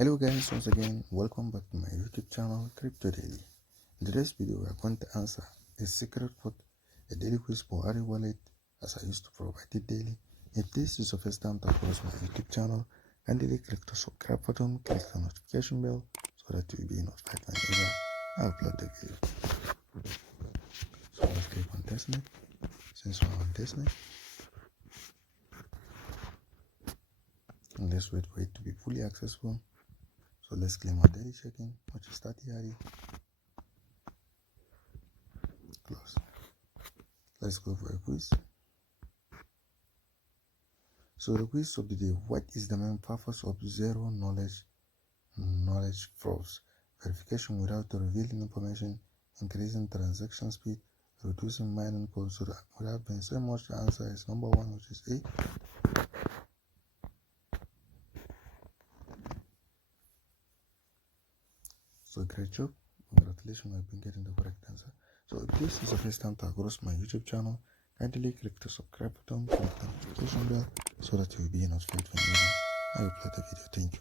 Hello guys, once again welcome back to my YouTube channel Crypto Daily. In today's video we are going to answer a secret code, a daily quiz for ARI Wallet, as I used to provide it daily. If this is your first time to cross my YouTube channel, kindly click the subscribe button, click the notification bell so that you will be notified whenever I upload the video. So let's click on testnet. Since we're on testnet, and let's wait for it to be fully accessible. So let's claim our daily check-in, which is 30 ARI. Close. Let's go for a quiz. So the quiz of the day: what is the main purpose of zero knowledge proofs? Verification without revealing information, increasing transaction speed, reducing mining costs. So that without being so much, the answer is number one, which is A. So great job, congratulations, I've been getting the correct answer. So if this is the first time to cross my YouTube channel, kindly click the subscribe button, click the notification bell so that you will be notified whenever I upload a video. Thank you.